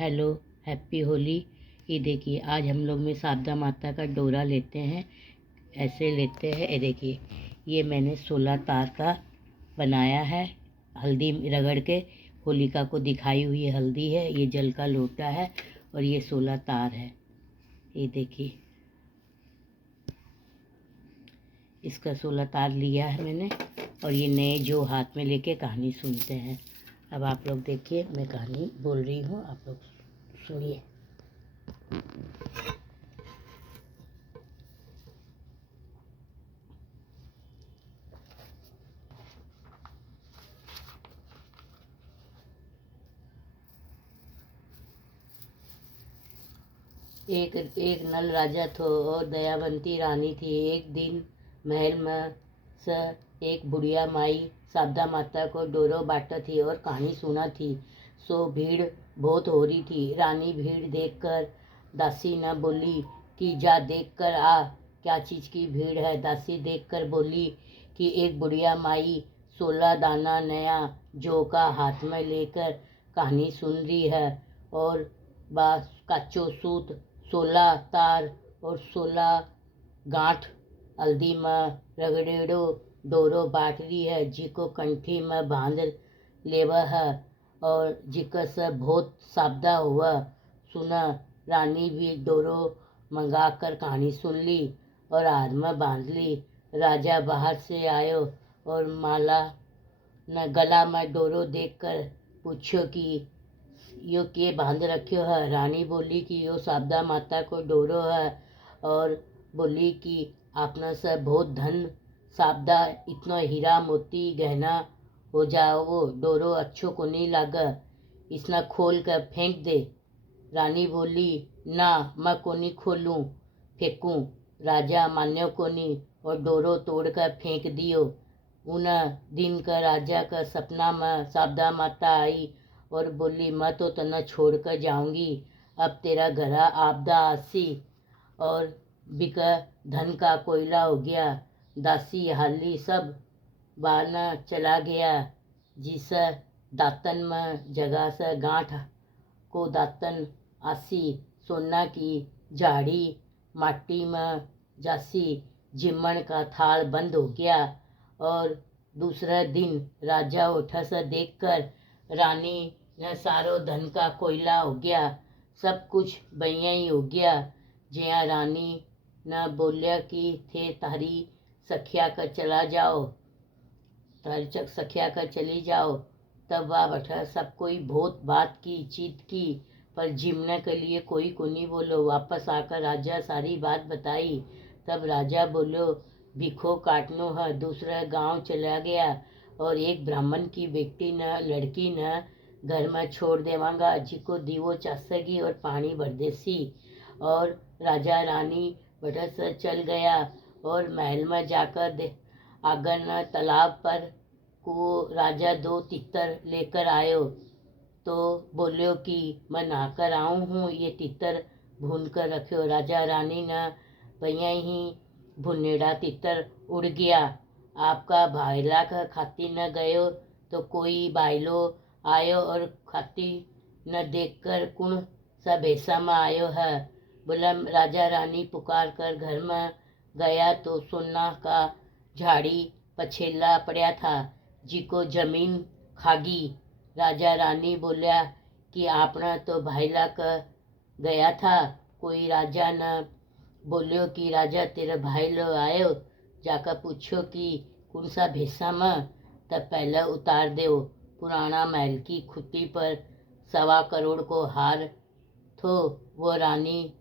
Hello, happy Holi. ये देखिए, आज हम लोग में शारदा माता का डोरा लेते हैं। ऐसे लेते हैं। ये देखिए, ये मैंने 16 तार का बनाया है। हल्दी रगड़ के होलिका को दिखाई हुई हल्दी है। ये जल का लोटा है और ये 16 तार है। ये देखिए, इसका 16 तार लिया है मैंने। और ये नए जो हाथ में लेके कहानी सुनते हैं। अब आप लोग देखिए, मैं कहानी बोल रही हूँ, आप लोग सुनिए। एक एक नल राजा थो और दयावंती रानी थी। एक दिन महल में स एक बुढ़िया माई शारदा माता को डोरो बांटा थी और कहानी सुना थी। सो भीड़ बहुत हो रही थी। रानी भीड़ देखकर दासी न बोली कि जा देख कर आ, क्या चीज़ की भीड़ है। दासी देखकर बोली कि एक बुढ़िया माई 16 दाना नया जौ का हाथ में लेकर कहानी सुन रही है और बास काचो सूत 16 तार और 16 गांठ हल्दी में रगड़ेड़ो डोरो बांट रही है, जिको कंठी में बांध लेवा है और जिका से बहुत साबदा हुआ सुना। रानी भी डोरो मंगा कर कहानी सुन ली और हाथ में बांध ली। राजा बाहर से आयो और माला न गला में डोरो देखकर पूछो कि यो के बांध रखियो है। रानी बोली कि यो शारदा माता को डोरो है और बोली कि आपने से बहुत धन शारदा इतना हीरा मोती गहना हो जाओ, वो डोरो अच्छो को नहीं लागा, इसने खोल कर फेंक दे। रानी बोली ना, मैं को नहीं खोलूं फेंकूं। राजा मान्यो को नहीं और डोरो तोड़कर फेंक दियो। उन दिन का राजा का सपना में शारदा माता आई और बोली मैं तो तना छोड़ कर जाऊंगी। अब तेरा घरा आपदा आसी और बिका धन का कोयला हो गया। दासी हाली सब बाना चला गया। जिस दातन में जगह से गांठ को दातन आसी सोना की झाड़ी माटी में जासी। जिम्मन का थाल बंद हो गया और दूसरा दिन राजा उठा से देखकर रानी न सारो धन का कोयला हो गया, सब कुछ बढ़िया ही हो गया। जया रानी न बोलिया कि थे तारी सखिया कर चला जाओ, तारी चक सखिया कर चली जाओ। तब वह बैठा सब कोई बहुत बात की चीत की, पर जिमने के लिए कोई को नहीं बोलो। वापस आकर राजा सारी बात बताई। तब राजा बोलो भिखो काटनो है, दूसरा गांव चला गया और एक ब्राह्मण की बेटी न लड़की न घर में छोड़ देवांगा, जिको दीवो चासेगी और पानी भर देसी। और राजा रानी बटा से चल गया और महल में जाकर आगर न तालाब पर को राजा 2 तितर लेकर आयो। तो बोलियो कि मैं नहाकर आऊँ हूँ, ये तितर भून कर रखियो। राजा रानी ने भैया ही भुनेड़ा तितर उड़ गया। आपका भाईला का खाती न गयो तो कोई बाइलो आयो और खाती न देखकर कुण सा भेसा में आयो है। बोला राजा रानी पुकार कर घर में गया तो सोना का झाड़ी पछेला पड़ा था, जिको जमीन खागी। राजा रानी बोलिया कि आपना तो भाईला का गया था। कोई राजा न बोलियो कि राजा तेरा भाई लो आयो, जाकर पूछो कि कौन सा भेसा में, तब पहले उतार दो। पुराना महल की खुट्टी पर 1.25 करोड़ को हार थो। वो रानी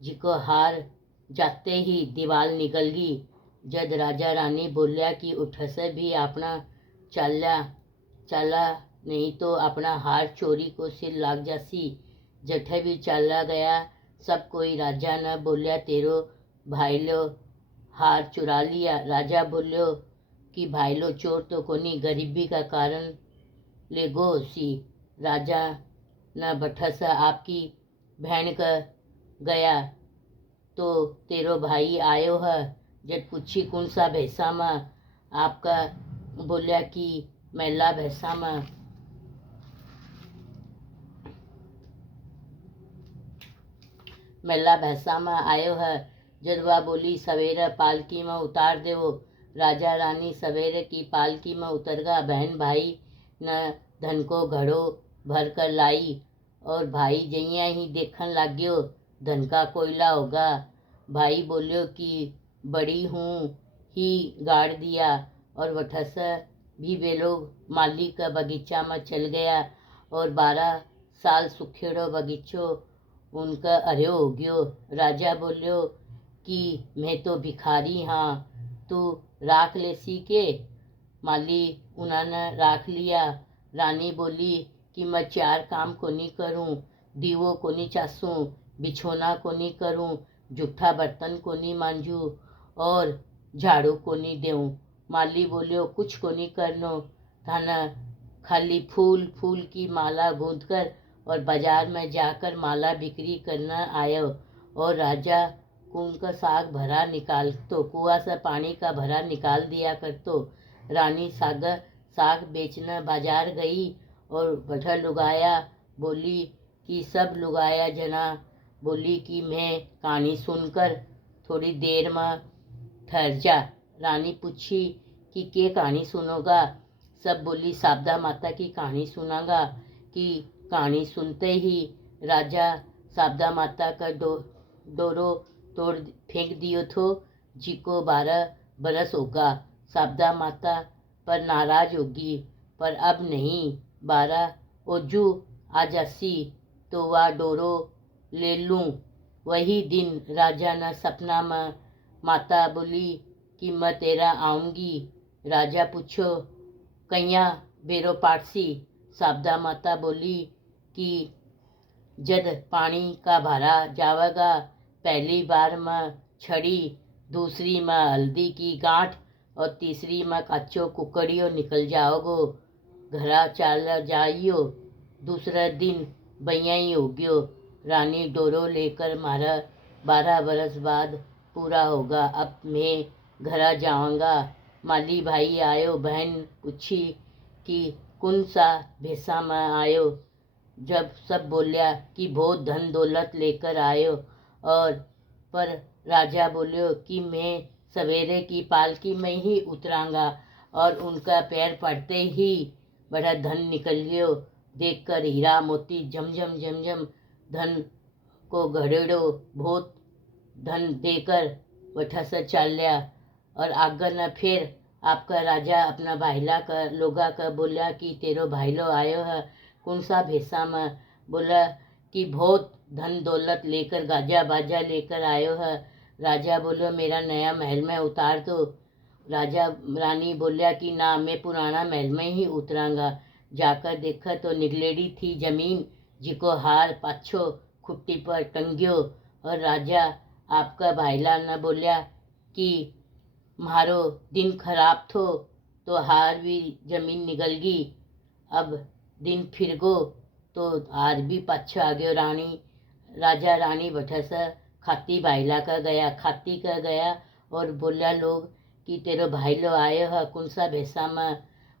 जी को हार जाते ही दीवार निकल गई। जब राजा रानी बोलिया कि उठ से भी अपना चला चला, नहीं तो अपना हार चोरी को सिर लाग जासी। जठे भी चला गया। सब कोई राजा न बोलिया तेरो भाईलो हार चुरा लिया। राजा बोलियो कि भाईलो चोर तो कोनी, गरीबी का कारण ले गो सी। राजा न बठस आपकी बहन का गया तो तेरो भाई आयो है। जब पूछी कौन सा भैसा में, आपका बोलिया कि मैला भैसा में। मेला भैंसा में आयो है। जदवा बोली सवेरे पालकी में उतार देवो। राजा रानी सवेरे की पालकी में उतर गया। बहन भाई न धन को घड़ो भर कर लाई और भाई जइया ही देखन लाग्यो धन का कोयला होगा। भाई बोलियो कि बड़ी हूँ ही गाड़ दिया और वठस भी वे लोग माली का बगीचा में चल गया और 12 साल सुखेड़ो बगीचो उनका अरे हो गयो। राजा बोलियो कि मैं तो भिखारी हाँ तू राख ले सी के। माली उन्होंने राख लिया। रानी बोली कि मैं 4 काम को नहीं करूं, दीवो को नहीं चासूं, बिछोना को नहीं करूं, जूठा बर्तन को नहीं मांजूं और झाड़ू को नहीं देऊं। माली बोलियो कुछ को नहीं करनो, थाना खाली फूल फूल की माला गूंथ कर और बाजार में जाकर माला बिक्री करना आयो। और राजा कुंड का साग भरा निकाल तो कुआं से पानी का भरा निकाल दिया कर तो। रानी साग बेचने बाजार गई और बैठा लुगाया बोली कि सब लुगाया जना बोली कि मैं कहानी सुनकर थोड़ी देर में ठहर जा। रानी पूछी कि के कहानी सुनोगा। सब बोली शारदा माता की कहानी सुनागा। कि कहानी सुनते ही राजा शारदा माता का डोरो तोड़ फेंक दियो थो जिको 12 बरस होगा। शारदा माता पर नाराज होगी पर अब नहीं 12 ओजू आ जासी तो वह डोरो ले लूँ। वही दिन राजा ने सपना में माता बोली कि मैं तेरा आऊँगी। राजा पूछो कैया बेरो पाटसी। शारदा माता बोली कि जद पानी का भरा जावेगा पहली बार में छड़ी, दूसरी में हल्दी की गांठ और तीसरी में कच्चो कुकड़ियों निकल जाओगो। घरा चाल जाइयो। दूसरा दिन बयाई हो गयो। रानी डोरो लेकर मारा 12 बरस बाद पूरा होगा। अब मैं घरा जाऊंगा। माली भाई आयो। बहन पूछी कि कौन सा भेसा में आयो। जब सब बोलिया कि बहुत धन दौलत लेकर आयो और पर राजा बोलियो कि मैं सवेरे की पालकी में ही उतरांगा और उनका पैर पड़ते ही बड़ा धन निकल गयो। देखकर हीरा मोती झमझम झमझम धन को घड़ेड़ो बहुत धन देकर वठा से चल लिया। और आगे न फिर आपका राजा अपना भाईला का लोगा का बोला कि तेरो भाईलो आयो है कौन सा भेसा में। बोला कि बहुत धन दौलत लेकर गाजा बाजा लेकर आयो है। राजा बोलो मेरा नया महल में उतार दो। राजा रानी बोलिया कि ना मैं पुराना महल में ही उतरांगा। जाकर देखा तो निगलेड़ी थी जमीन जिको हार पाछो खुट्टी पर टंग्यो। और राजा आपका भाईला न बोलिया कि मारो दिन खराब थो तो हार भी जमीन निकल गई। अब दिन फिर गो तो हार भी पाछो आ गयो। राजा रानी बैठा से खाती भाईला का गया और बोला लोग कि तेरो भाई लो आयो है कौन सा भैसा में।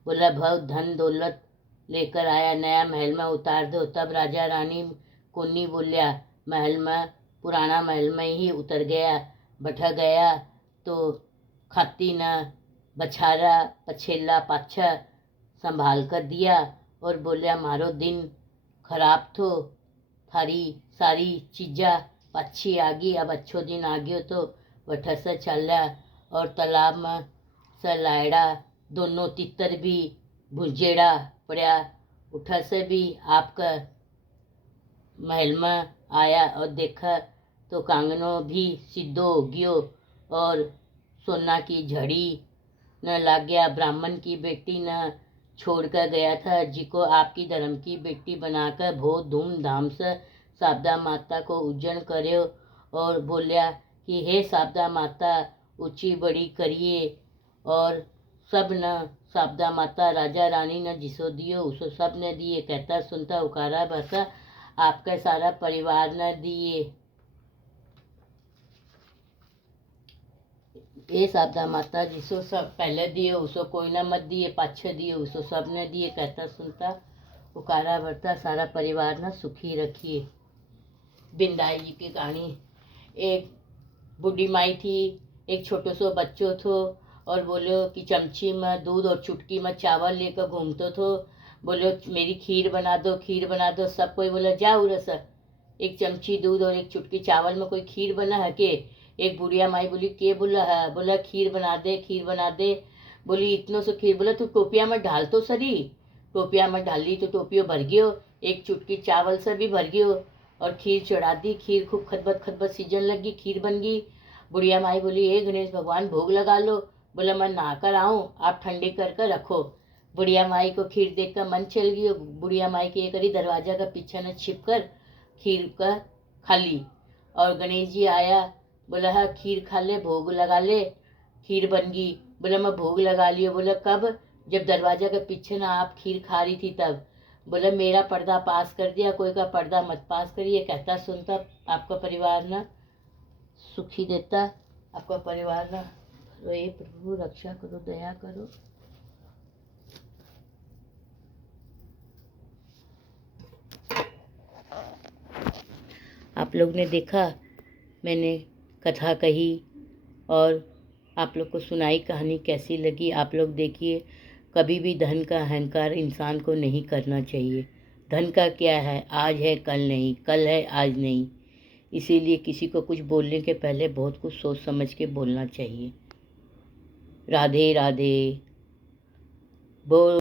बोला बहुत धन दौलत लेकर आया नया महल में उतार दो। तब राजा रानी को नहीं बोलिया महल में पुराना महल में ही उतर गया। बैठा गया तो खाती ने बछारा पछेला पाछा संभाल कर दिया और बोलिया मारो दिन खराब थो थारी सारी चीज़ा पाछी आ गई। अब अच्छो दिन आ गयो तो वठा से चला और तालाब में से लायड़ा दोनों तितर भी भुजेड़ा पड़ा। उठा से भी आपका महल में आया और देखा तो कांगनो भी सीधो हो गयो और सोना की झड़ी न लाग गया। ब्राह्मण की बेटी न छोड़ कर गया था जिको आपकी धर्म की बेटी बनाकर बहुत धूमधाम से शारदा माता को उज्जैन કર્યો और बोलिया कि हे शारदा माता ऊंची बड़ी करिए। और सब न शारदा माता राजा रानी ने जिसो दियो उसो सब ने दिए। कहता सुनता उकारा भरता आपका सारा परिवार ने दिए। ये शारदा माता जिसो सब पहले दिए उसो कोई ना मत दिए, पाछे दिए उसो सब ने दिए। कहता सुनता उकारा भरता सारा परिवार ने सुखी रखिए। बिंदाई जी की कहानी। एक बूढ़ी माई थी, एक छोटो सो बच्चो थो, और बोलो कि चमची में दूध और चुटकी में चावल लेकर घूमतो थो। बोलो मेरी खीर बना दो, खीर बना दो। सब कोई बोला जा उरस, एक चमची दूध और एक चुटकी चावल में कोई खीर बना है के? एक बुढ़िया माई बोली के बोला है? बोला खीर बना दे, खीर बना दे। बोली इतनो सो खीर? बोला तू टोपिया में ढाल तो सरी। टोपिया में डाली तो टोपियो भर गयो, एक चुटकी चावल से भी भर गयो, और खीर चढ़ा दी। खीर खूब खदबद खदबद सीजन लगी, खीर बन गई। बुढ़िया माई बोली हे गणेश भगवान भोग लगा लो। बोला मैं नहा कर आऊँ, आप ठंडी कर कर रखो। बुढ़िया माई को खीर देख कर मन चल गई। बुढ़िया माई की ये करी, दरवाजा का पीछे न छिप कर खीर का खा ली। और गणेश जी आया, बोला हाँ खीर खा ले, भोग लगा ले, खीर बन गई। बोला मैं भोग लगा लियो। बोला कब? जब दरवाजा के पीछे ना आप खीर खा रही थी तब। बोला मेरा पर्दा पास कर दिया, कोई का पर्दा मत पास करिए। कहता सुनता आपका परिवार ना सुखी देता, आपका परिवार ना। तो ये प्रभु रक्षा करो, दया करो। आप लोग ने देखा, मैंने कथा कही और आप लोग को सुनाई। कहानी कैसी लगी आप लोग देखिए। कभी भी धन का अहंकार इंसान को नहीं करना चाहिए। धन का क्या है, आज है कल नहीं, कल है आज नहीं। इसीलिए किसी को कुछ बोलने के पहले बहुत कुछ सोच समझ के बोलना चाहिए। राधे राधे। बोल।